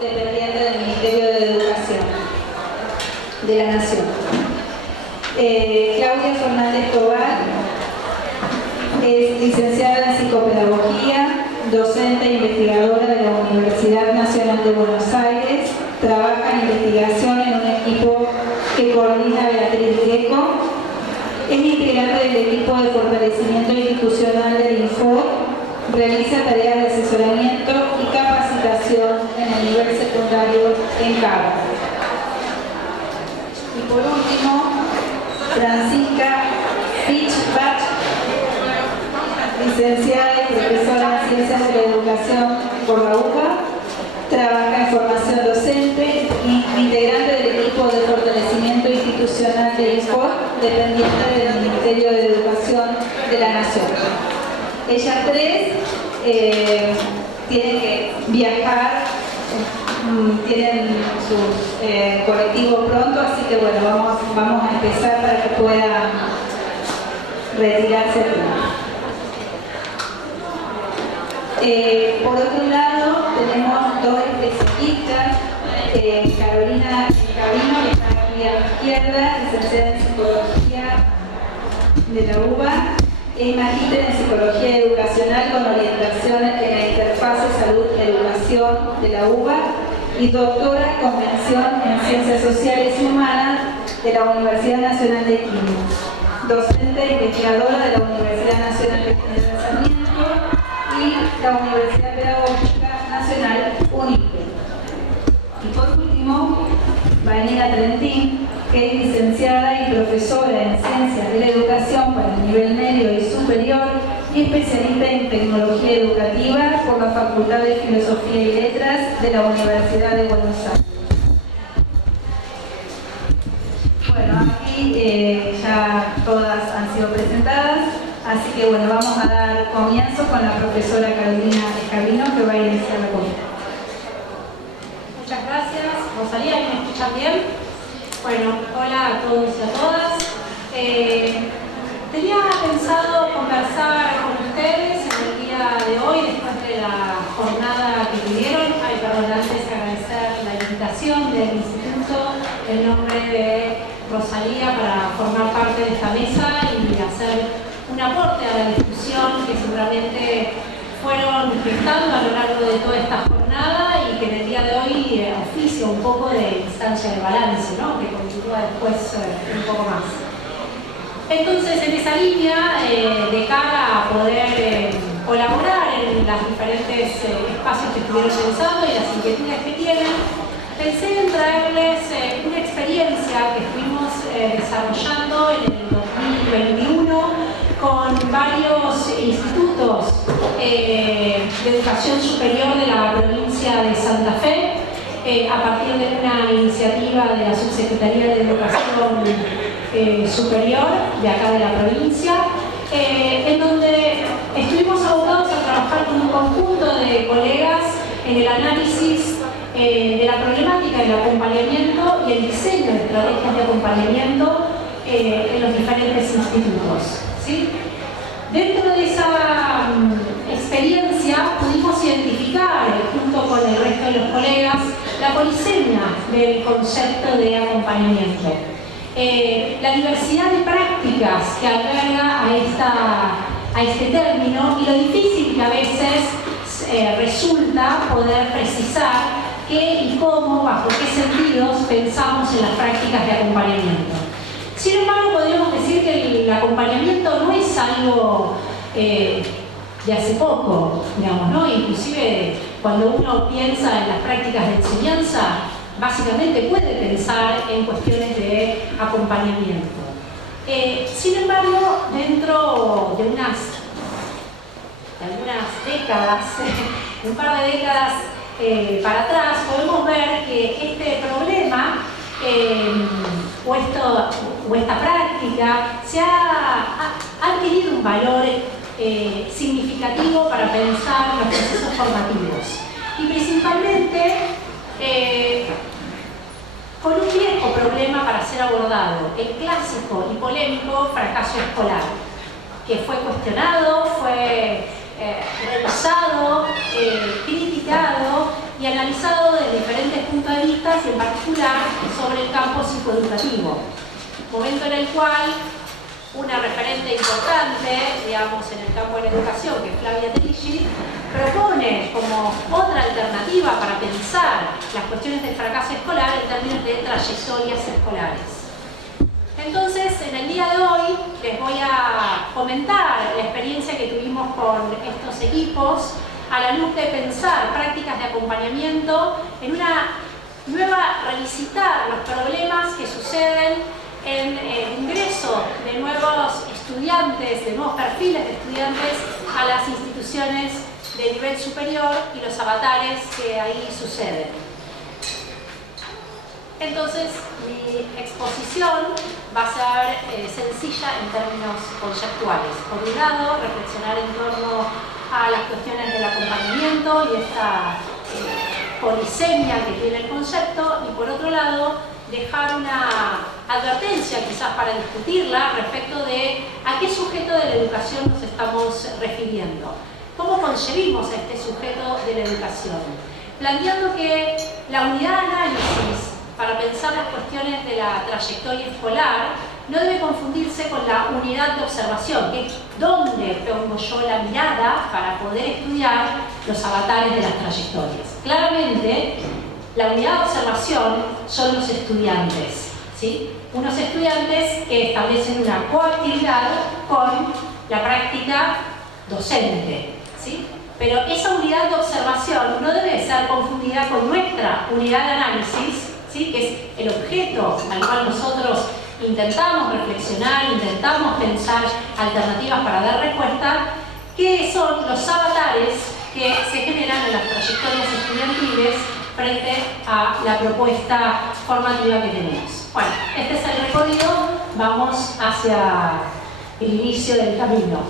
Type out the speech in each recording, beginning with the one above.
dependiente del Ministerio de Educación de la Nación. Claudia Fernández Tobar es licenciada en Psicopedagogía, docente e investigadora de la Universidad Nacional de Buenos Aires, trabaja en investigación en un equipo que coordina Beatriz Greco, es integrante del equipo de fortalecimiento institucional del INFOR, realiza tareas de asesoramiento y capacitación en el nivel secundario en Cava. Y por último, Francisca Fischbach, licenciada y profesora en Ciencias de la Educación por la UBA, trabaja en formación docente y integrante del equipo de fortalecimiento institucional del INFOR, dependiente del Ministerio de Educación de la Nación. Ellas tres tienen que viajar, tienen su colectivo pronto, así que bueno, vamos a empezar para que puedan retirarse aquí. Por otro lado, tenemos dos especialistas, Carolina Cabino, que está aquí a la izquierda, licenciada en Psicología de la UBA, es magíster en Psicología Educacional con orientación en la interfase Salud-Educación de la UBA y doctora con mención en Ciencias Sociales y Humanas de la Universidad Nacional de Quilmes, docente e investigadora de la Universidad Nacional de Sarmiento y la Universidad Pedagógica Nacional UNIPE. Y por último, Vanina Trentín, que es licenciada y profesora en Ciencias de la Educación para el nivel medio y superior y especialista en Tecnología Educativa por la Facultad de Filosofía y Letras de la Universidad de Buenos Aires. Bueno, aquí ya todas han sido presentadas, así que bueno, vamos a dar comienzo con la profesora Carolina Cabino, que va a iniciar la conferencia. Muchas gracias. Rosalía, ¿me escuchan bien? Bueno, hola a todos y a todas. Tenía pensado conversar con ustedes en el día de hoy, después de la jornada que tuvieron. Antes agradecer la invitación del Instituto en nombre de Rosalía para formar parte de esta mesa y hacer un aporte a la discusión que seguramente fueron gestando a lo largo de toda esta jornada y que en el día de hoy oficia un poco de instancia de balance, ¿no? Que continúa después un poco más. Entonces, en esa línea, de cara a poder colaborar en los diferentes espacios que estuvieron pensando y las inquietudes que tienen, pensé en traerles una experiencia que estuvimos desarrollando en el 2021 con varios institutos de educación superior de la provincia de Santa Fe, a partir de una iniciativa de la Subsecretaría de Educación Superior de acá de la provincia, en donde estuvimos abocados a trabajar con un conjunto de colegas en el análisis de la problemática del acompañamiento y el diseño de estrategias de acompañamiento en los diferentes institutos, ¿sí? Dentro de esa experiencia pudimos identificar, junto con el resto de los colegas, la polisemia del concepto de acompañamiento. La diversidad de prácticas que alberga a este término y lo difícil que a veces resulta poder precisar qué y cómo, bajo qué sentidos pensamos en las prácticas de acompañamiento. Sin embargo, podríamos decir que el acompañamiento no es algo de hace poco, digamos, ¿no? Inclusive cuando uno piensa en las prácticas de enseñanza, básicamente puede pensar en cuestiones de acompañamiento. Sin embargo, dentro de algunas décadas, un par de décadas para atrás, podemos ver que este problema o esta práctica se ha adquirido un valor significativo para pensar los procesos formativos y principalmente con un viejo problema para ser abordado, el clásico y polémico fracaso escolar, que fue cuestionado, fue revisado, criticado y analizado de diferentes educativas y en particular sobre el campo psicoeducativo. Momento en el cual una referente importante, digamos, en el campo de la educación, que es Flavia Teliggi, propone como otra alternativa para pensar las cuestiones del fracaso escolar en términos de trayectorias escolares. Entonces, en el día de hoy les voy a comentar la experiencia que tuvimos con estos equipos a la luz de pensar prácticas de acompañamiento en una nueva revisitar los problemas que suceden en el ingreso de nuevos estudiantes, de nuevos perfiles de estudiantes a las instituciones de nivel superior y los avatares que ahí suceden. Entonces, mi exposición va a ser sencilla en términos conceptuales. Por un lado, reflexionar en torno a las cuestiones del acompañamiento y esta polisemia que tiene el concepto, y por otro lado, dejar una advertencia quizás para discutirla respecto de a qué sujeto de la educación nos estamos refiriendo. ¿Cómo concebimos a este sujeto de la educación? Planteando que la unidad de análisis para pensar las cuestiones de la trayectoria escolar no debe confundirse con la unidad de observación, que es donde pongo yo la mirada para poder estudiar los avatares de las trayectorias. Claramente, la unidad de observación son los estudiantes, ¿sí? Unos estudiantes que establecen una coactividad con la práctica docente, ¿sí? Pero esa unidad de observación no debe ser confundida con nuestra unidad de análisis, ¿sí? Que es el objeto al cual nosotros intentamos reflexionar, intentamos pensar alternativas para dar respuesta, que son los avatares que se generan en las trayectorias estudiantiles frente a la propuesta formativa que tenemos. Bueno, este es el recorrido, vamos hacia el inicio del camino.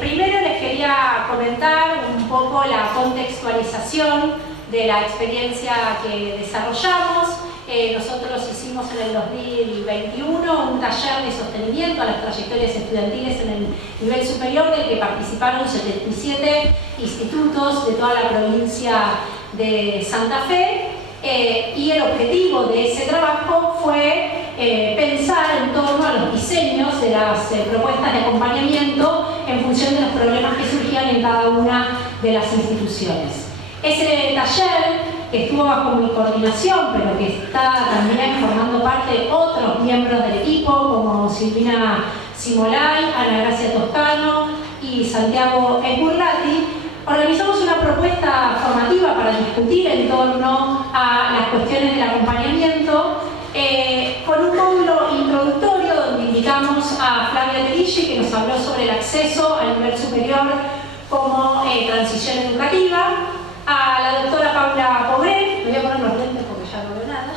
Primero les quería comentar un poco la contextualización de la experiencia que desarrollamos. Nosotros hicimos en el 2021 un taller de sostenimiento a las trayectorias estudiantiles en el nivel superior, del que participaron 77 institutos de toda la provincia de Santa Fe, y el objetivo de ese trabajo fue pensar en torno a los diseños de las propuestas de acompañamiento en función de los problemas que surgían en cada una de las instituciones. Ese taller, que estuvo bajo mi coordinación, pero que está también formando parte otros miembros del equipo, como Silvina Simolay, Ana Gracia Toscano y Santiago Esburlati, organizamos una propuesta formativa para discutir en torno a las cuestiones del acompañamiento, con un módulo introductorio donde invitamos a Flavia Teliggi, que nos habló sobre el acceso al nivel superior como transición educativa, a la doctora Paula Pobret, me voy a poner los lentes porque ya no veo nada,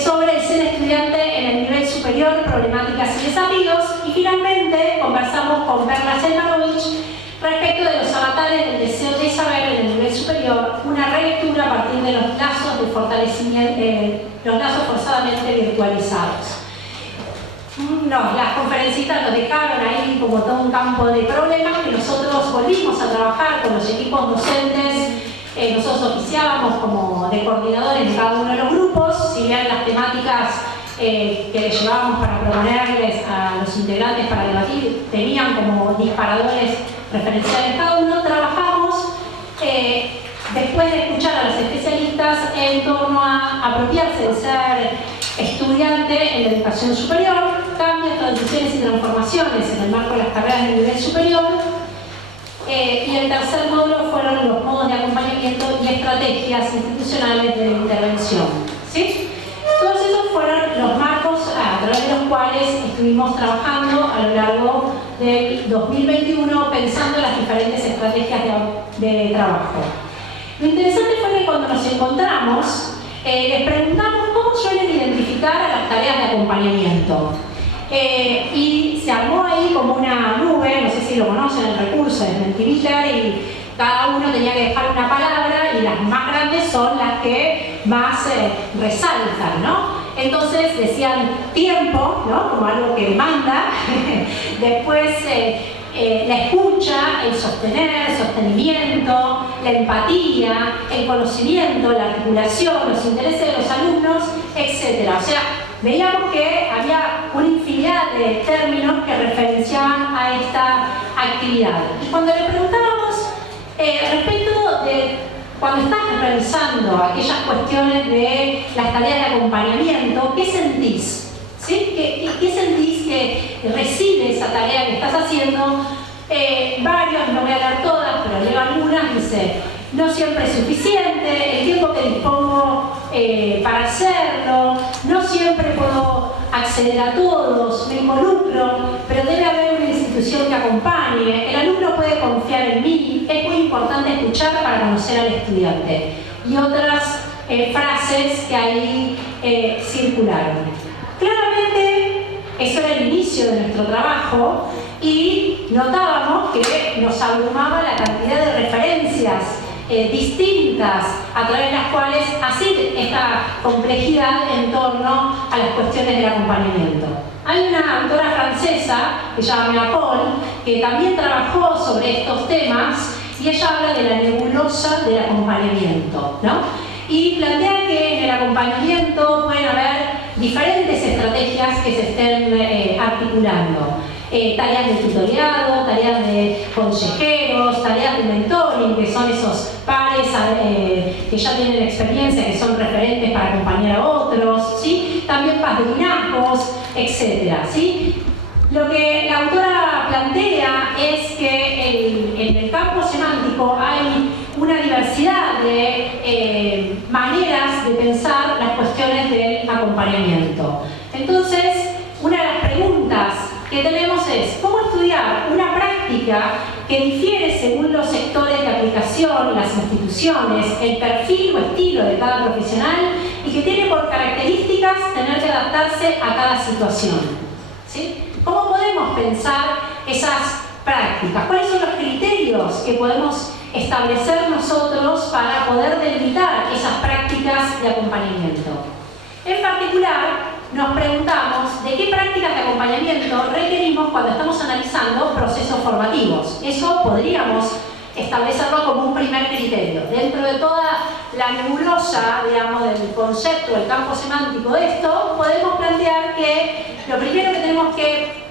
sobre el ser estudiante en el nivel superior, problemáticas y desafíos, y finalmente conversamos con Perla Selmanovich respecto de los avatares del deseo de saber en el nivel superior, una relectura a partir de los lazos de fortalecimiento, los lazos forzadamente virtualizados. Las conferencistas nos dejaron ahí como todo un campo de problemas que nosotros volvimos a trabajar con los equipos docentes. Nosotros oficiábamos como de coordinadores de cada uno de los grupos, si bien las temáticas que les llevábamos para proponerles a los integrantes para debatir tenían como disparadores referenciales cada uno. Trabajamos después de escuchar a los especialistas en torno a apropiarse de ser estudiante en la educación superior, cambios, transiciones y transformaciones en el marco de las carreras de nivel superior, y el tercer módulo fueron los modos de acompañamiento y estrategias institucionales de intervención, ¿sí? Todos esos fueron los marcos a través de los cuales estuvimos trabajando a lo largo del 2021 pensando en las diferentes estrategias de trabajo. Lo interesante fue que cuando nos encontramos les preguntamos cómo suelen identificar a las tareas de acompañamiento. Y se armó ahí como una nube, no sé si lo conocen, el recurso es Mentimeter, y cada uno tenía que dejar una palabra y las más grandes son las que más resaltan, ¿no? Entonces decían tiempo, ¿no? Como algo que demanda, después la escucha, el sostenimiento, la empatía, el conocimiento, la articulación, los intereses de los alumnos, etc. O sea, veíamos que había una infinidad de términos que referenciaban a esta actividad. Y cuando le preguntábamos respecto de cuando estás realizando aquellas cuestiones de las tareas de acompañamiento, ¿qué sentís? ¿Sí? ¿Qué sentís que recibe esa tarea que estás haciendo? Varios, no voy a leer todas, pero leo algunas, dice, no siempre es suficiente, el tiempo que dispongo para hacerlo, no siempre puedo acceder a todos, me involucro, pero debe haber una institución que acompañe, el alumno puede confiar en mí, es muy importante escuchar para conocer al estudiante. Y otras frases que ahí circularon. Claramente, eso era el inicio de nuestro trabajo y notábamos que nos abrumaba la cantidad de referencias distintas a través de las cuales hacer esta complejidad en torno a las cuestiones del acompañamiento. Hay una autora francesa que se llama Mea Paul, que también trabajó sobre estos temas y ella habla de la nebulosa del acompañamiento, ¿no? Y plantea que en el acompañamiento pueden haber diferentes estrategias que se estén articulando. Tareas de tutoriado, tareas de consejeros, tareas de mentoring, que son esos pares que ya tienen experiencia, que son referentes para acompañar a otros, ¿sí? También padrinazgos, etc. ¿Sí? Lo que la autora plantea es que en el campo semántico hay una diversidad de maneras de pensar las cuestiones del acompañamiento. Entonces, una de las preguntas que tenemos es ¿cómo estudiar una práctica que difiere según los sectores de aplicación, las instituciones, el perfil o estilo de cada profesional y que tiene por características tener que adaptarse a cada situación? ¿Sí? ¿Cómo podemos pensar esas prácticas? ¿Cuáles son los criterios que podemos establecer nosotros para poder delimitar esas prácticas de acompañamiento? En particular, nos preguntamos de qué prácticas de acompañamiento requerimos cuando estamos analizando procesos formativos. Eso podríamos establecerlo como un primer criterio. Dentro de toda la nebulosa, digamos, del concepto, el campo semántico de esto, podemos plantear que lo primero que tenemos que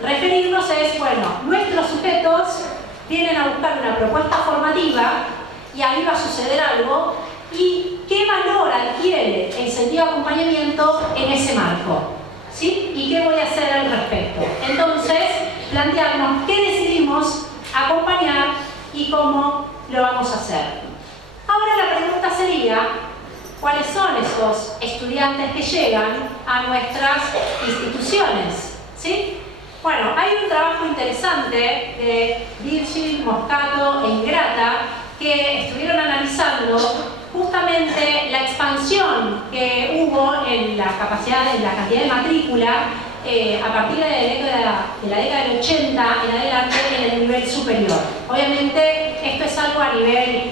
referirnos es, bueno, nuestros sujetos vienen a buscar una propuesta formativa y ahí va a suceder algo y qué valor adquiere el sentido de acompañamiento en ese marco, ¿sí? Y qué voy a hacer al respecto. Entonces, plantearnos qué decidimos acompañar y cómo lo vamos a hacer. Ahora la pregunta sería, ¿cuáles son esos estudiantes que llegan a nuestras instituciones? ¿Sí? Bueno, hay un trabajo interesante de Virgil, Moscato e Ingrata que estuvieron analizando justamente la expansión que hubo en la capacidad, en la cantidad de matrícula a partir de la década del 80 en adelante en el nivel superior. Obviamente esto es algo a nivel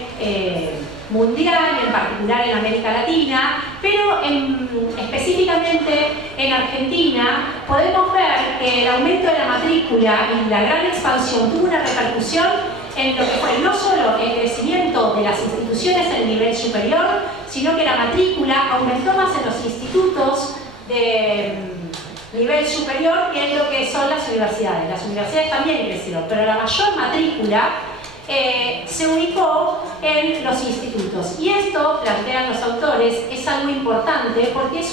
mundial, en particular en América Latina, pero específicamente en Argentina podemos ver que el aumento de la matrícula y la gran expansión tuvo una repercusión en lo que fue no solo el crecimiento de las instituciones en el nivel superior, sino que la matrícula aumentó más en los institutos de nivel superior que en lo que son las universidades. Las universidades también crecieron, pero la mayor matrícula se ubicó en los institutos. Y esto, plantean los autores, es algo importante porque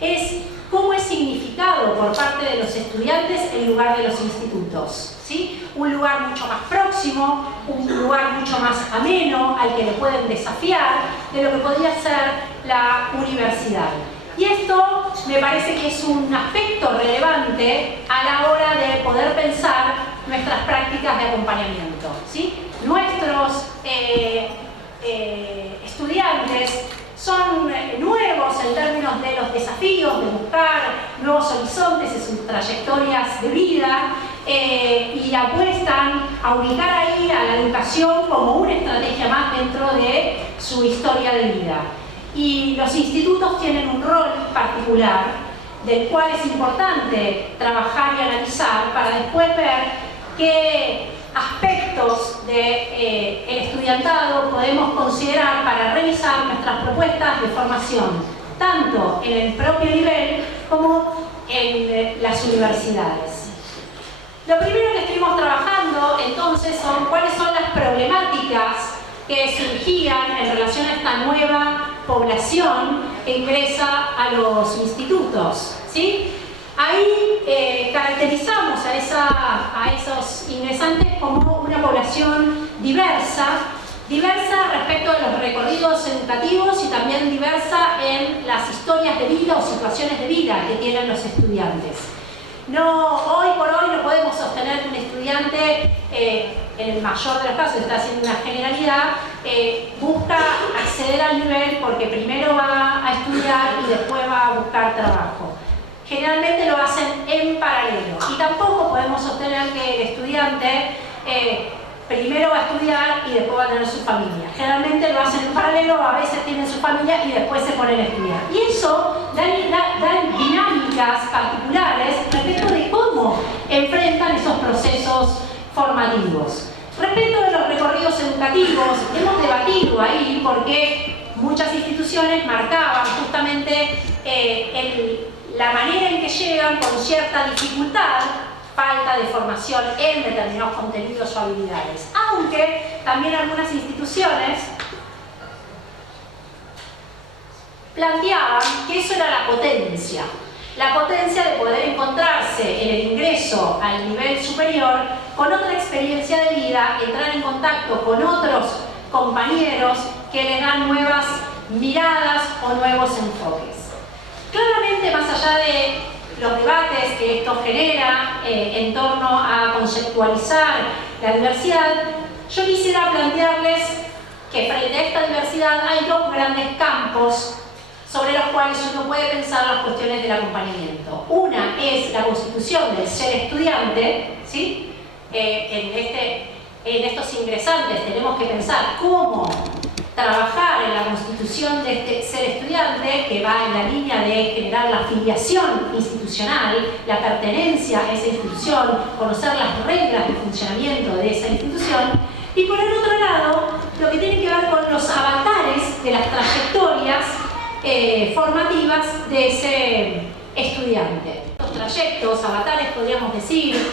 es cómo es significado por parte de los estudiantes el lugar de los institutos, ¿sí? Un lugar mucho más próximo, un lugar mucho más ameno, al que le pueden desafiar de lo que podría ser la universidad. Y esto me parece que es un aspecto relevante a la hora de poder pensar nuestras prácticas de acompañamiento, ¿sí? Nuestros estudiantes son nuevos en términos de los desafíos, de buscar nuevos horizontes en sus trayectorias de vida y apuestan a ubicar ahí a la educación como una estrategia más dentro de su historia de vida. Y los institutos tienen un rol particular del cual es importante trabajar y analizar para después ver qué aspectos del estudiantado podemos considerar para revisar nuestras propuestas de formación, tanto en el propio nivel como en las universidades. Lo primero que estuvimos trabajando entonces son cuáles son las problemáticas que surgían en relación a esta nueva población que ingresa a los institutos, ¿sí? Ahí caracterizamos a esos ingresantes como una población diversa respecto a los recorridos educativos y también diversa en las historias de vida o situaciones de vida que tienen los estudiantes. Hoy por hoy no podemos sostener que un estudiante, en el mayor de los casos, está haciendo una generalidad, busca acceder al nivel porque primero va a estudiar y después va a buscar trabajo. Generalmente lo hacen en paralelo y tampoco podemos sostener que el estudiante primero va a estudiar y después va a tener su familia. Generalmente lo hacen en paralelo, a veces tienen su familia y después se ponen a estudiar. Y eso da dinámicas particulares respecto de cómo enfrentan esos procesos formativos. Respecto de los recorridos educativos, hemos debatido ahí porque muchas instituciones marcaban justamente la manera en que llegan con cierta dificultad, falta de formación en determinados contenidos o habilidades. Aunque también algunas instituciones planteaban que eso era la potencia de poder encontrarse en el ingreso al nivel superior con otra experiencia de vida, entrar en contacto con otros compañeros que les dan nuevas miradas o nuevos enfoques. Claramente, más allá de los debates que esto genera en torno a conceptualizar la diversidad, yo quisiera plantearles que frente a esta diversidad hay dos grandes campos sobre los cuales uno puede pensar las cuestiones del acompañamiento. Una es la constitución del ser estudiante, ¿sí? En estos ingresantes tenemos que pensar cómo trabajar en la constitución de este ser estudiante, que va en la línea de generar la afiliación institucional, la pertenencia a esa institución, conocer las reglas de funcionamiento de esa institución, y por el otro lado, lo que tiene que ver con los avatares de las trayectorias formativas de ese estudiante. Los trayectos, avatares, podríamos decir,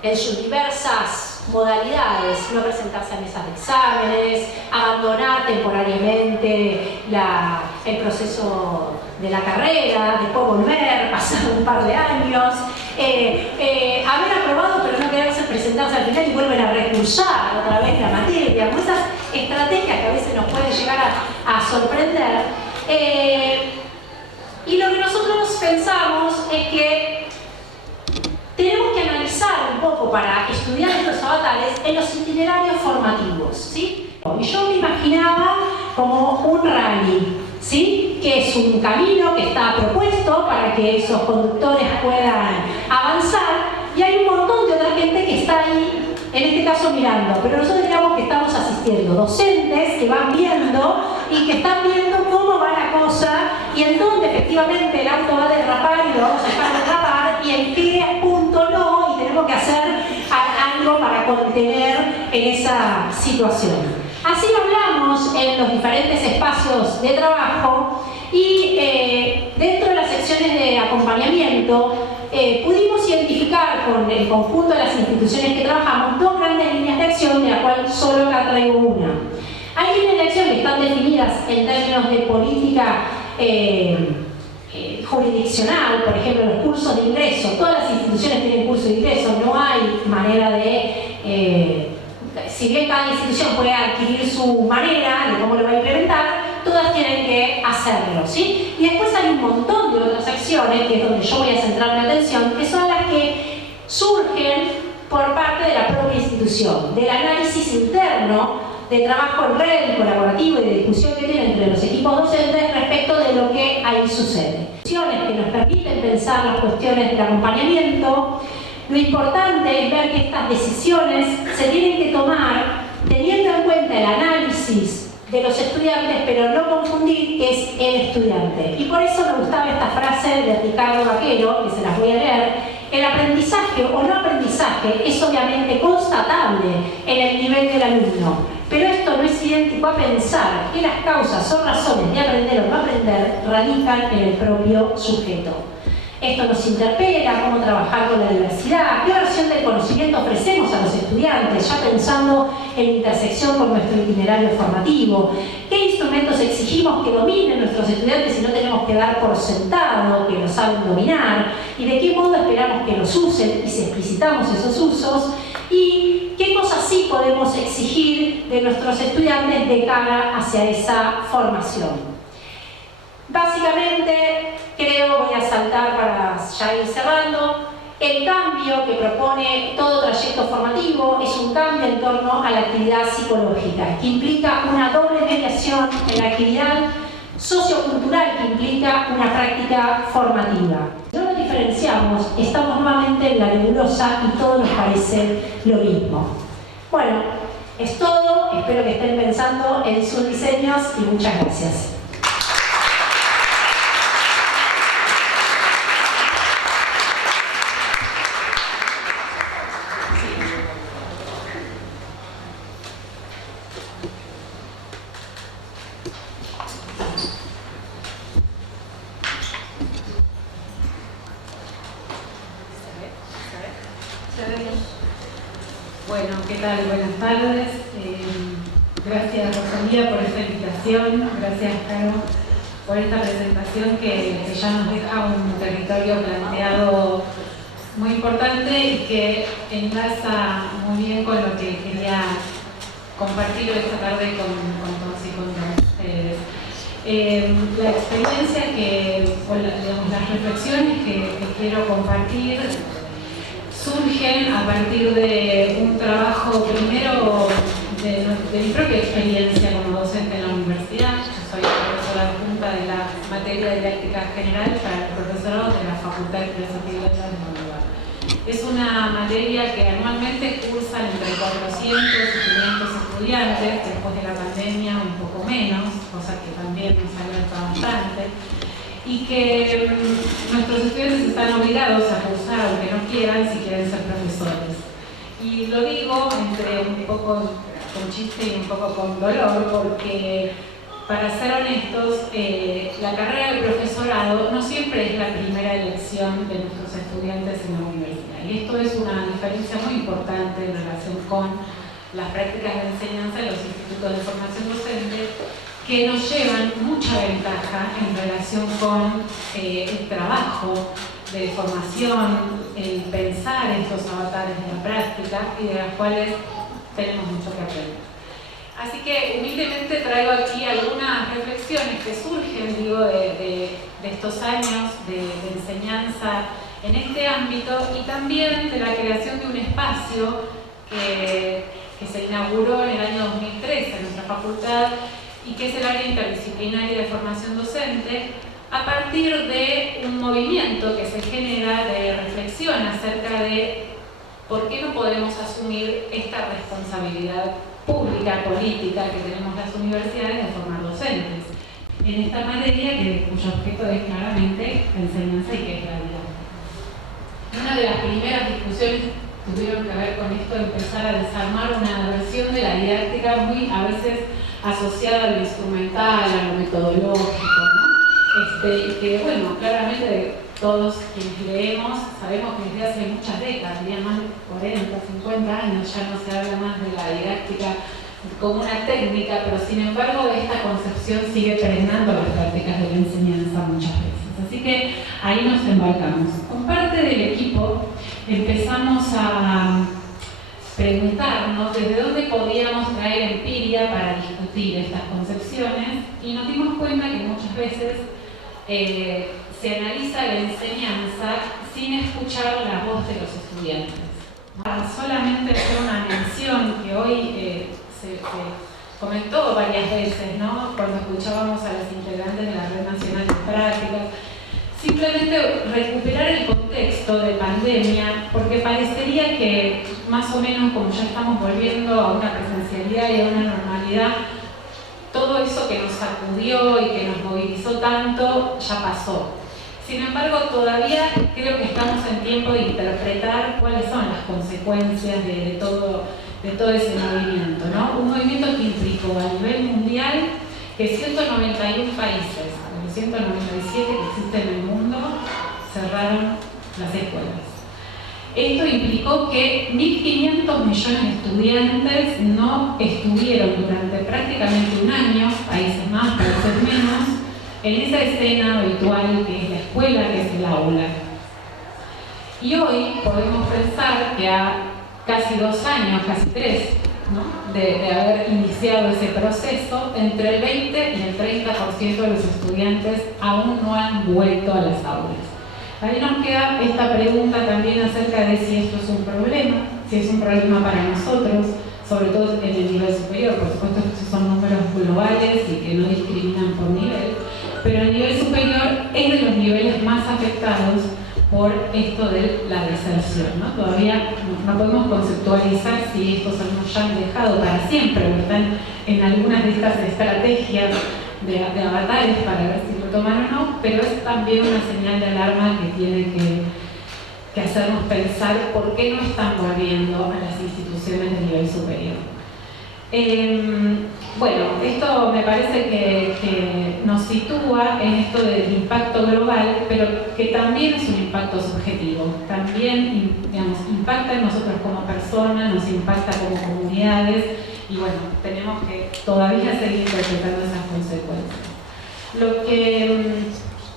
en sus diversas modalidades, no presentarse a mesas de exámenes, abandonar temporariamente el proceso de la carrera, después volver, pasar un par de años, haber aprobado pero no quererse presentarse al final y vuelven a recursar otra vez la materia, como esas estrategias que a veces nos pueden llegar a sorprender. Y lo que nosotros pensamos es que tenemos que analizar un poco para estudiar estos avatares en los itinerarios formativos, ¿sí? Y yo me imaginaba como un rally, ¿sí? Que es un camino que está propuesto para que esos conductores puedan avanzar y hay un montón de otra gente que está ahí, en este caso mirando, pero nosotros digamos que estamos asistiendo, docentes que van viendo y que están viendo cómo va la cosa y en dónde efectivamente el auto va a derrapar y lo vamos a dejar derrapar y en qué punto no, y tenemos que hacer algo para contener en esa situación. Así hablamos en los diferentes espacios de trabajo y dentro de las secciones de acompañamiento pudimos identificar con el conjunto de las instituciones que trabajamos dos grandes líneas de acción, de la cual solo acá traigo una. Hay líneas de acción que están definidas en términos de política jurisdiccional, por ejemplo, los cursos de ingreso. Todas las instituciones tienen cursos de ingreso, no hay manera de... si bien cada institución puede adquirir su manera de cómo lo va a implementar, todas tienen que hacerlo, ¿sí? Y después hay un montón de otras acciones, que es donde yo voy a centrar mi atención, que son las que surgen por parte de la propia institución, del análisis interno de trabajo en red, colaborativo y de discusión que tienen entre los equipos docentes respecto de lo que ahí sucede. Acciones que nos permiten pensar las cuestiones del acompañamiento. Lo importante es ver que estas decisiones se tienen que tomar teniendo en cuenta el análisis de los estudiantes, pero no confundir que es el estudiante. Y por eso me gustaba esta frase de Ricardo Vaquero, que se las voy a leer, El aprendizaje o no aprendizaje es obviamente constatable en el nivel del alumno, pero esto no es idéntico a pensar que las causas o razones de aprender o no aprender radican en el propio sujeto. Esto nos interpela cómo trabajar con la diversidad, qué versión del conocimiento ofrecemos a los estudiantes, ya pensando en intersección con nuestro itinerario formativo, qué instrumentos exigimos que dominen nuestros estudiantes y no tenemos que dar por sentado que lo saben dominar, y de qué modo esperamos que los usen y si explicitamos esos usos, y qué cosas sí podemos exigir de nuestros estudiantes de cara hacia esa formación. Básicamente, voy a saltar para ya ir cerrando. El cambio que propone todo trayecto formativo es un cambio en torno a la actividad psicológica, que implica una doble mediación en la actividad sociocultural, que implica una práctica formativa. Si no lo diferenciamos, estamos nuevamente en la nebulosa y todo nos parece lo mismo. Bueno, es todo. Espero que estén pensando en sus diseños y muchas gracias. Bueno, ¿qué tal? Buenas tardes. Gracias, Rosalía, por esta invitación. Gracias, Caro, por esta presentación que ya nos deja un territorio planteado muy importante y que enlaza muy bien con lo que quería compartir esta tarde con todos y con ustedes. La experiencia las reflexiones que quiero compartir surgen a partir de un trabajo primero de mi propia experiencia como docente en la universidad. Yo soy profesora adjunta de la materia de didáctica general para el profesorado de la Facultad de Filosofía y Letras de Bolívar. Es una materia que anualmente cursan entre 400 y 500 estudiantes, después de la pandemia un poco menos, cosa que también nos alerta bastante, y que nuestros estudiantes están obligados a cursar aunque no quieran, si quieren ser profesores. Y lo digo entre un poco con chiste y un poco con dolor, porque para ser honestos, la carrera de profesorado no siempre es la primera elección de nuestros estudiantes en la universidad. Y esto es una diferencia muy importante en relación con las prácticas de enseñanza en los institutos de formación docente, que nos llevan mucha ventaja en relación con el trabajo de formación, el pensar estos avatares de la práctica y de las cuales tenemos mucho que aprender. Así que humildemente traigo aquí algunas reflexiones que surgen, de estos años de enseñanza en este ámbito y también de la creación de un espacio que se inauguró en el año 2013 en nuestra facultad y que es el área interdisciplinaria de formación docente, a partir de un movimiento que se genera de reflexión acerca de por qué no podemos asumir esta responsabilidad pública, política que tenemos las universidades de formar docentes en esta materia cuyo objeto es claramente la enseñanza y que es la vida. Una de las primeras discusiones tuvieron que ver con esto, empezar a desarmar una versión de la didáctica muy a veces asociada a lo instrumental, a lo metodológico, ¿no? Y que, bueno, claramente todos quienes leemos sabemos que desde hace muchas décadas, diría más de 40, 50 años, ya no se habla más de la didáctica como una técnica, pero sin embargo esta concepción sigue pregnando las prácticas de la enseñanza muchas veces. Así que ahí nos embarcamos. Con parte del equipo empezamos a preguntarnos desde dónde podíamos traer empiria para discutir estas concepciones y nos dimos cuenta que muchas veces se analiza la enseñanza sin escuchar la voz de los estudiantes. Solamente hacer una mención que hoy se comentó varias veces, ¿no? Cuando escuchábamos a los integrantes de la Red Nacional de Prácticas, simplemente recuperar el contexto de pandemia, porque parecería que más o menos como ya estamos volviendo a una presencialidad y a una normalidad, todo eso que nos sacudió y que nos movilizó tanto ya pasó. Sin embargo, todavía creo que estamos en tiempo de interpretar cuáles son las consecuencias de todo ese movimiento, ¿no? Un movimiento que implicó a nivel mundial que 191 países, de los 197 que existen en el mundo, cerraron las escuelas. Esto implicó que 1.500 millones de estudiantes no estuvieron durante prácticamente un año, países más, países menos, en esa escena habitual que es la escuela, que es el aula. Y hoy podemos pensar que a casi 2 años, casi 3, ¿no?, de haber iniciado ese proceso, entre el 20 y el 30% de los estudiantes aún no han vuelto a las aulas. Ahí nos queda esta pregunta también acerca de si esto es un problema, si es un problema para nosotros, sobre todo en el nivel superior. Por supuesto que estos son números globales y que no discriminan por nivel, pero el nivel superior es de los niveles más afectados por esto de la deserción, ¿no? Todavía no podemos conceptualizar si estos alumnos ya han dejado para siempre o están en algunas de estas estrategias de avatares para ver si lo toman o no, pero es también una señal de alarma que tiene que hacernos pensar por qué no están volviendo a las instituciones de nivel superior. Bueno, esto me parece que nos sitúa en esto del impacto global, pero que también es un impacto subjetivo. También, digamos, impacta en nosotros como personas, nos impacta como comunidades y bueno, tenemos que todavía seguir interpretando esas consecuencias. Lo que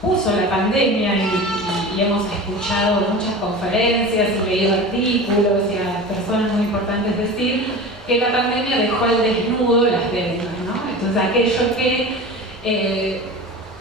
puso la pandemia, y hemos escuchado muchas conferencias y leído artículos y a personas muy importantes decir que la pandemia dejó al desnudo las deudas, ¿no? Entonces aquello que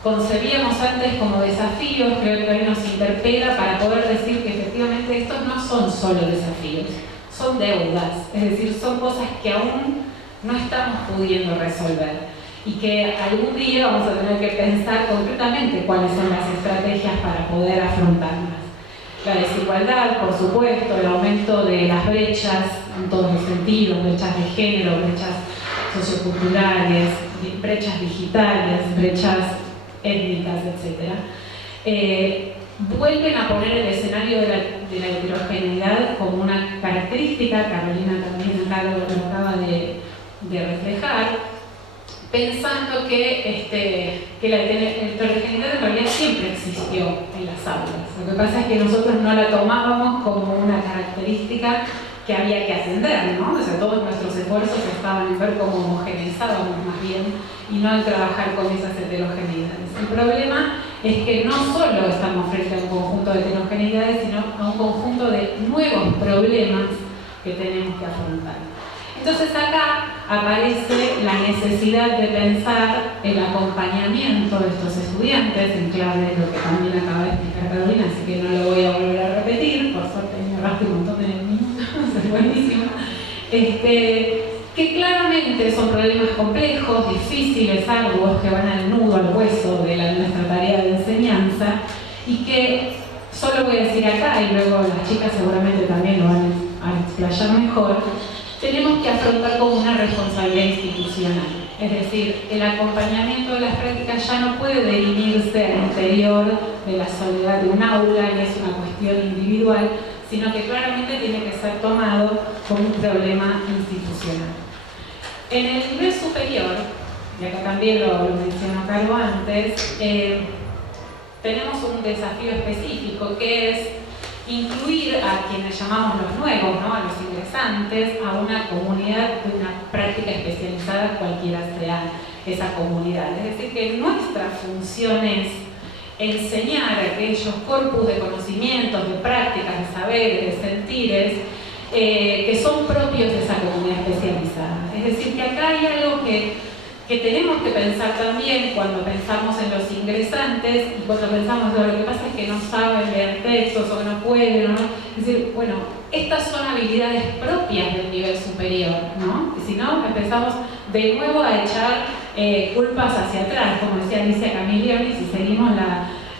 concebíamos antes como desafíos, creo que hoy nos interpela para poder decir que efectivamente estos no son solo desafíos, son deudas, es decir, son cosas que aún no estamos pudiendo resolver y que algún día vamos a tener que pensar concretamente cuáles son las estrategias para poder afrontarlas. La desigualdad, por supuesto, el aumento de las brechas en todos los sentidos, brechas de género, brechas socioculturales, brechas digitales, brechas étnicas, etc. Vuelven a poner el escenario de la heterogeneidad como una característica, Carolina también acá lo acaba de reflejar, pensando que la heterogeneidad en realidad siempre existió en las aulas. Lo que pasa es que nosotros no la tomábamos como una característica que había que atender, ¿no? O sea, todos nuestros esfuerzos estaban en ver cómo homogenizábamos más bien y no en trabajar con esas heterogeneidades. El problema es que no solo estamos frente a un conjunto de heterogeneidades, sino a un conjunto de nuevos problemas que tenemos que afrontar. Entonces acá aparece la necesidad de pensar el acompañamiento de estos estudiantes, en clave de lo que también acaba de explicar Carolina, así que no lo voy a volver a repetir, por suerte me raspo un montón de minutos, es buenísimo. Que claramente son problemas complejos, difíciles, arduos, que van al nudo, al hueso de nuestra tarea de enseñanza, y que solo voy a decir acá, y luego las chicas seguramente también lo van a explayar mejor, tenemos que afrontar como una responsabilidad institucional. Es decir, el acompañamiento de las prácticas ya no puede derivirse al interior de la soledad de un aula, y es una cuestión individual, sino que claramente tiene que ser tomado como un problema institucional. En el nivel superior, y acá también lo mencionó Caro antes, tenemos un desafío específico que es incluir a quienes llamamos los nuevos, ¿no?, a los ingresantes, a una comunidad de una práctica especializada, cualquiera sea esa comunidad. Es decir, que nuestra función es enseñar aquellos corpus de conocimientos, de prácticas, de saberes, de sentires, que son propios de esa comunidad especializada. Es decir, que acá hay algo que tenemos que pensar también cuando pensamos en los ingresantes y cuando pensamos de lo que pasa es que no saben leer textos o que no pueden, ¿no? Es decir, bueno, estas son habilidades propias del nivel superior, ¿no? Y si no, empezamos de nuevo a echar culpas hacia atrás, como decía Alicia Camilleri, si seguimos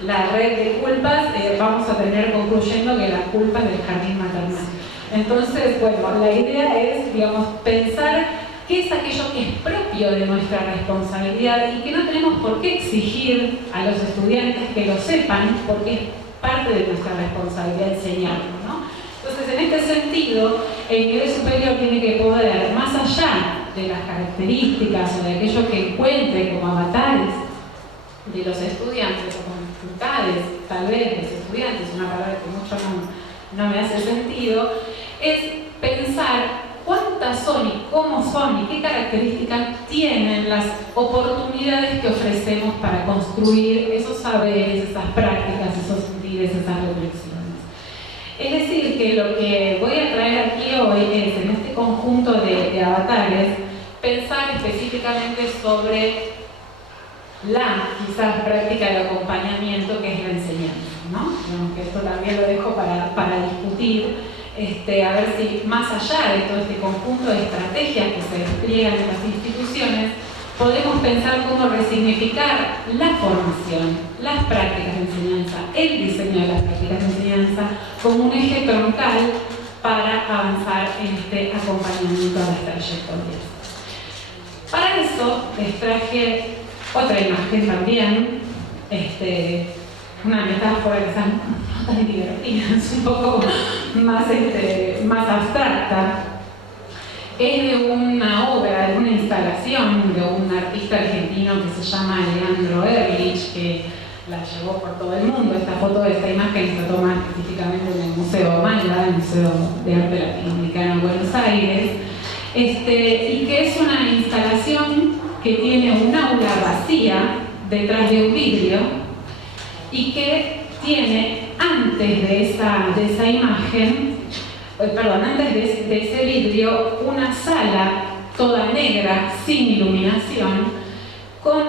la red de culpas, vamos a terminar concluyendo que la culpa es del jardín maternal. Entonces, bueno, la idea es, digamos, pensar qué es aquello que es propio de nuestra responsabilidad y que no tenemos por qué exigir a los estudiantes que lo sepan, porque es parte de nuestra responsabilidad enseñarlo, ¿no? Entonces, en este sentido, el nivel superior tiene que poder, más allá de las características o de aquello que encuentre como avatares de los estudiantes o como dificultades, tal vez, de los estudiantes, una palabra que mucho no me hace sentido, es pensar cuántas son y cómo son y qué características tienen las oportunidades que ofrecemos para construir esos saberes, esas prácticas, esos sentidos, esas reflexiones. Es decir, que lo que voy a traer aquí hoy es, en este conjunto de avatares, pensar específicamente sobre la quizás práctica de acompañamiento que es la enseñanza, ¿no? Digamos que esto también lo dejo para discutir. A ver si más allá de todo este conjunto de estrategias que se despliegan en las instituciones, podemos pensar cómo resignificar la formación, las prácticas de enseñanza, el diseño de las prácticas de enseñanza como un eje troncal para avanzar en este acompañamiento a las trayectorias. Para eso les traje otra imagen también, una metáfora que está no tan divertida, es un poco más abstracta. Es de una obra, de una instalación de un artista argentino que se llama Leandro Erlich, que la llevó por todo el mundo. Esta foto de esta imagen se toma específicamente en el Museo Malva, el Museo de Arte Latinoamericano en Buenos Aires, y que es una instalación que tiene un aula vacía detrás de un vidrio y que tiene antes de esa imagen, antes de ese vidrio, una sala toda negra, sin iluminación, con,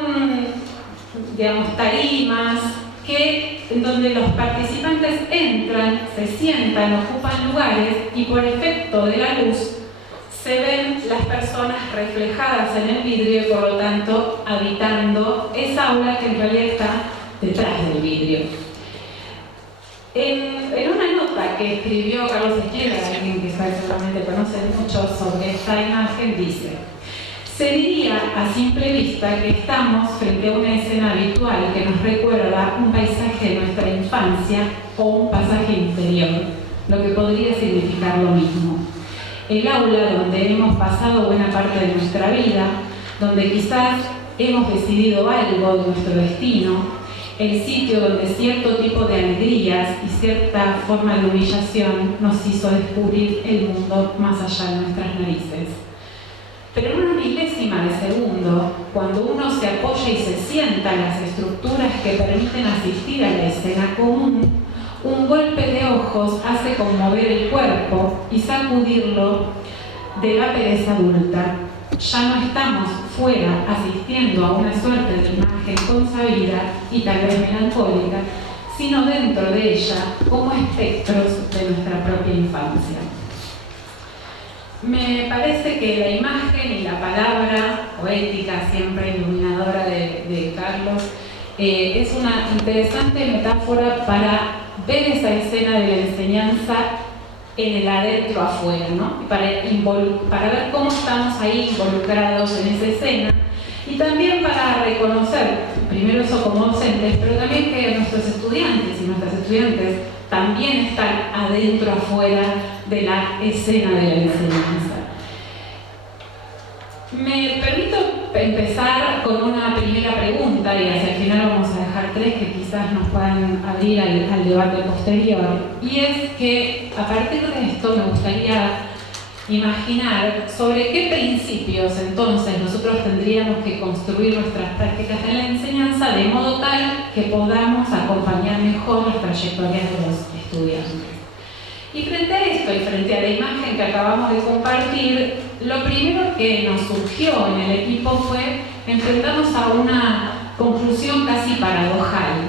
digamos, tarimas, en donde los participantes entran, se sientan, ocupan lugares y por efecto de la luz se ven las personas reflejadas en el vidrio y por lo tanto habitando esa aula que en realidad está detrás del vidrio. En una nota que escribió Carlos Esquela, alguien que seguramente conoce mucho sobre esta imagen, dice: se diría a simple vista que estamos frente a una escena habitual que nos recuerda un paisaje de nuestra infancia o un pasaje interior, lo que podría significar lo mismo. El aula donde hemos pasado buena parte de nuestra vida, donde quizás hemos decidido algo de nuestro destino, el sitio donde cierto tipo de alegrías y cierta forma de humillación nos hizo descubrir el mundo más allá de nuestras narices. Pero en una milésima de segundo, cuando uno se apoya y se sienta en las estructuras que permiten asistir a la escena común, un golpe de ojos hace conmover el cuerpo y sacudirlo de la pereza adulta. Ya no estamos fuera asistiendo a una suerte de imagen consabida y tal vez melancólica, sino dentro de ella como espectros de nuestra propia infancia. Me parece que la imagen y la palabra poética, siempre iluminadora de Carlos, es una interesante metáfora para ver esa escena de la enseñanza en el adentro afuera, ¿no? Para ver cómo estamos ahí involucrados en esa escena y también para reconocer, primero eso como docentes, pero también que nuestros estudiantes y nuestras estudiantes también están adentro afuera de la escena de la enseñanza. Me permito empezar con una primera pregunta y hacia el final vamos a dejar tres que quizás nos puedan abrir al debate posterior. Y es que a partir de esto me gustaría imaginar sobre qué principios entonces nosotros tendríamos que construir nuestras prácticas de la enseñanza de modo tal que podamos acompañar mejor las trayectorias de los estudiantes. Y frente a esto y frente a la imagen que acabamos de compartir, lo primero que nos surgió en el equipo fue enfrentarnos a una conclusión casi paradojal.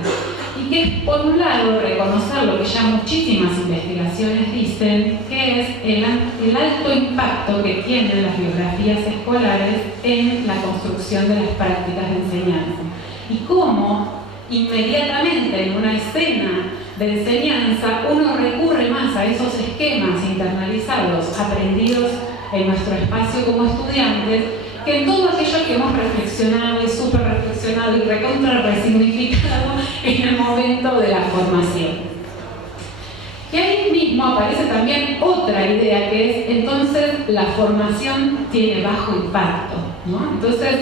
Y que es, por un lado, reconocer lo que ya muchísimas investigaciones dicen, que es el alto impacto que tienen las biografías escolares en la construcción de las prácticas de enseñanza. Y cómo inmediatamente en una escena de enseñanza uno recurre más a esos esquemas internalizados, aprendidos en nuestro espacio como estudiantes que en todo aquello que hemos reflexionado y súper reflexionado y recontra resignificado en el momento de la formación. Y ahí mismo aparece también otra idea que es, entonces, la formación tiene bajo impacto, ¿no? Entonces,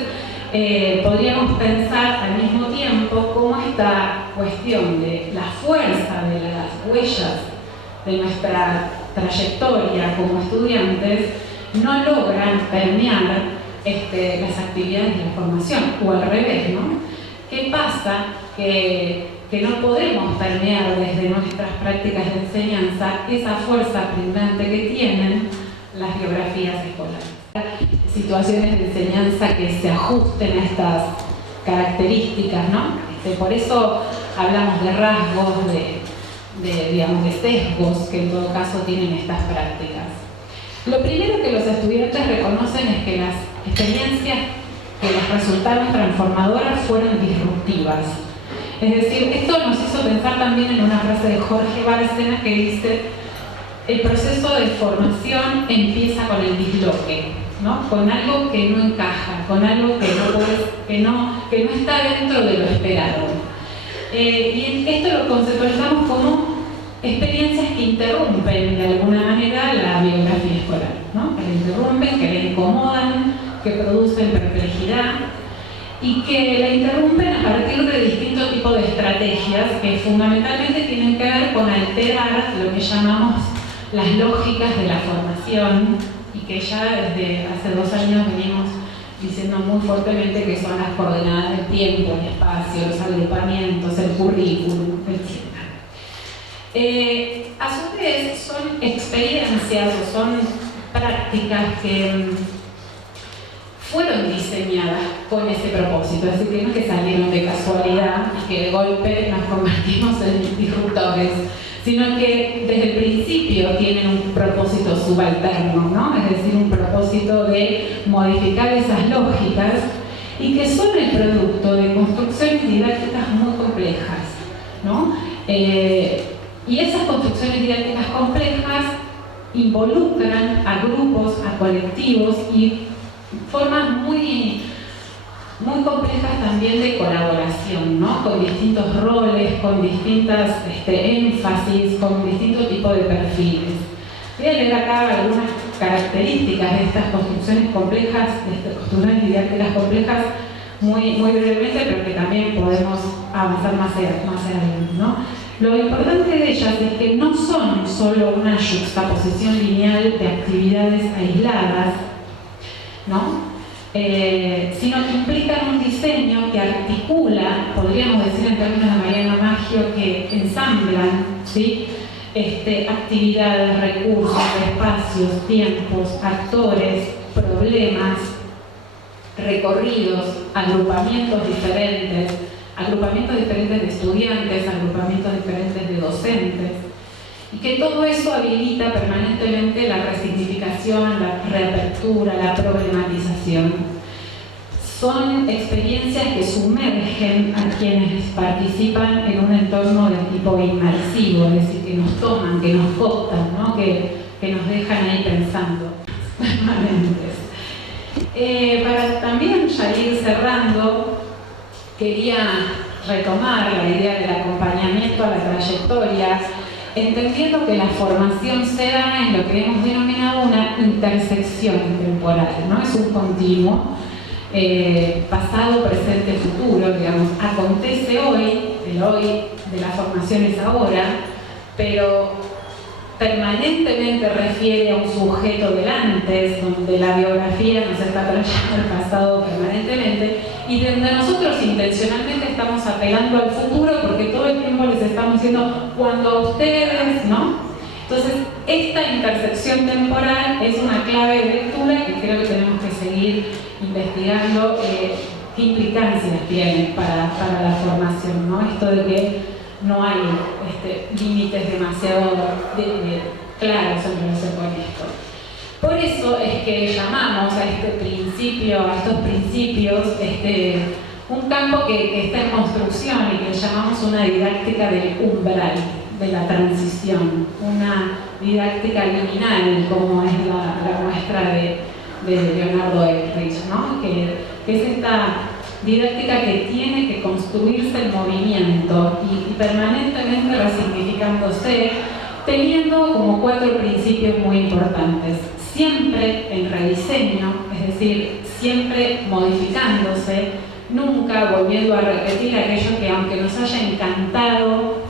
podríamos pensar al mismo tiempo cómo esta cuestión de la fuerza de las huellas de nuestra trayectoria como estudiantes no logran permear las actividades de la formación, o al revés, ¿no? ¿Qué pasa? Que no podemos permear desde nuestras prácticas de enseñanza esa fuerza primante que tienen las biografías escolares. Situaciones de enseñanza que se ajusten a estas características, ¿no? Por eso hablamos de rasgos, digamos, de sesgos que en todo caso tienen estas prácticas. Lo primero que los estudiantes reconocen es que las experiencias que les resultaron transformadoras fueron disruptivas. Es decir, esto nos hizo pensar también en una frase de Jorge Bárcena que dice: el proceso de formación empieza con el disloque, ¿no? Con algo que no encaja, con algo que no está dentro de lo esperado. Y esto lo conceptualizamos como experiencias que interrumpen de alguna manera la biografía escolar, ¿no? Que la interrumpen, que la incomodan, que producen perplejidad y que la interrumpen a partir de distintos tipos de estrategias que fundamentalmente tienen que ver con alterar lo que llamamos las lógicas de la formación y que ya desde hace 2 años venimos diciendo muy fuertemente que son las coordenadas del tiempo, el espacio, los agrupamientos, el currículum, etc. A su vez son experiencias o son prácticas que fueron diseñadas con ese propósito, es decir, que no es que salieron de casualidad y que de golpe nos convertimos en disruptores, sino que desde el principio tienen un propósito subalterno, ¿no? Es decir, un propósito de modificar esas lógicas y que son el producto de construcciones didácticas muy complejas, ¿no? Y esas construcciones didácticas complejas involucran a grupos, a colectivos y formas muy complejas también de colaboración, ¿no? Con distintos roles, con distintas énfasis, con distintos tipos de perfiles. Voy a leer acá algunas características de estas construcciones complejas, de estas construcciones didácticas complejas, muy brevemente, pero que también podemos avanzar más adelante, ¿no? Lo importante de ellas es que no son solo una juxtaposición lineal de actividades aisladas, ¿no? Sino que implican un diseño que articula, podríamos decir en términos de Mariano Maggio, que ensamblan, ¿sí? Actividades, recursos, espacios, tiempos, actores, problemas, recorridos, agrupamientos diferentes de estudiantes, agrupamientos diferentes de docentes, y que todo eso habilita permanentemente la resignificación, la reapertura, la problematización. Son experiencias que sumergen a quienes participan en un entorno de tipo inmersivo, es decir, que nos toman, que nos cooptan, ¿no? que nos dejan ahí pensando permanentes. Para también ya ir cerrando, quería retomar la idea del acompañamiento a la trayectoria, entendiendo que la formación se da en lo que hemos denominado una intersección temporal, ¿no? Es un continuo, pasado, presente, futuro, digamos, acontece hoy, el hoy de la formación es ahora, pero permanentemente refiere a un sujeto del antes, donde la biografía nos está trayendo el pasado permanentemente y donde nosotros intencionalmente estamos apelando al futuro porque todo el tiempo les estamos diciendo cuando ustedes, ¿no? Entonces, esta intersección temporal es una clave de lectura que creo que tenemos que seguir investigando qué implicancias tiene para la formación, ¿no? Esto de que no hay límites demasiado claros en relación con esto. Por eso es que llamamos a estos principios, un campo que está en construcción y que llamamos una didáctica del umbral, de la transición, una didáctica liminal, como es la muestra de Leonardo Ehrlich, ¿no? que es esta didáctica que tiene que construirse en movimiento y permanentemente resignificándose, teniendo como 4 principios muy importantes. Siempre en rediseño, es decir, siempre modificándose, nunca volviendo a repetir aquello que, aunque nos haya encantado,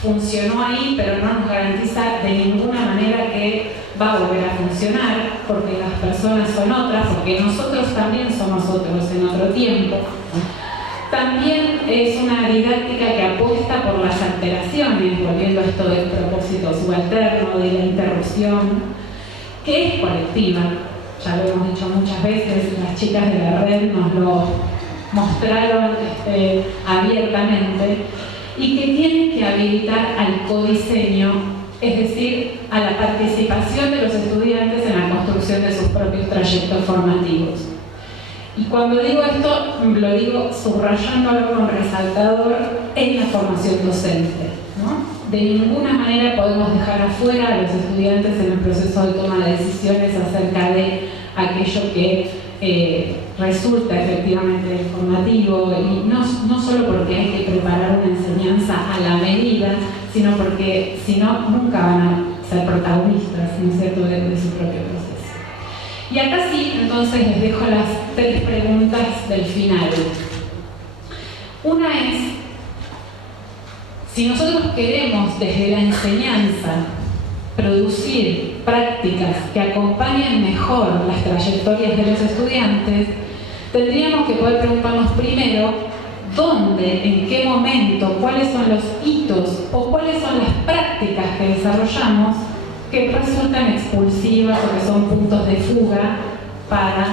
funcionó ahí, pero no nos garantiza de ninguna manera que va a volver a funcionar, porque las personas son otras, porque nosotros también somos otros en otro tiempo. También es una didáctica que apuesta por las alteraciones, volviendo a esto del propósito subalterno, de la interrupción, que es colectiva. Ya lo hemos dicho muchas veces, las chicas de la red nos lo mostraron abiertamente, y que tienen que habilitar al codiseño, es decir, a la participación de los estudiantes en la construcción de sus propios trayectos formativos. Y cuando digo esto, lo digo subrayándolo con resaltador en la formación docente, ¿no? De ninguna manera podemos dejar afuera a los estudiantes en el proceso de toma de decisiones acerca de aquello que resulta efectivamente formativo, y no solo porque hay que preparar una enseñanza a la medida, sino porque si no, nunca van a ser protagonistas, ¿no es cierto?, de su propio proceso. Y acá sí, entonces les dejo las 3 preguntas del final. Una es, si nosotros queremos desde la enseñanza producir prácticas que acompañen mejor las trayectorias de los estudiantes, tendríamos que poder preguntarnos primero dónde, en qué momento, cuáles son los hitos o cuáles son las prácticas que desarrollamos que resultan expulsivas o que son puntos de fuga para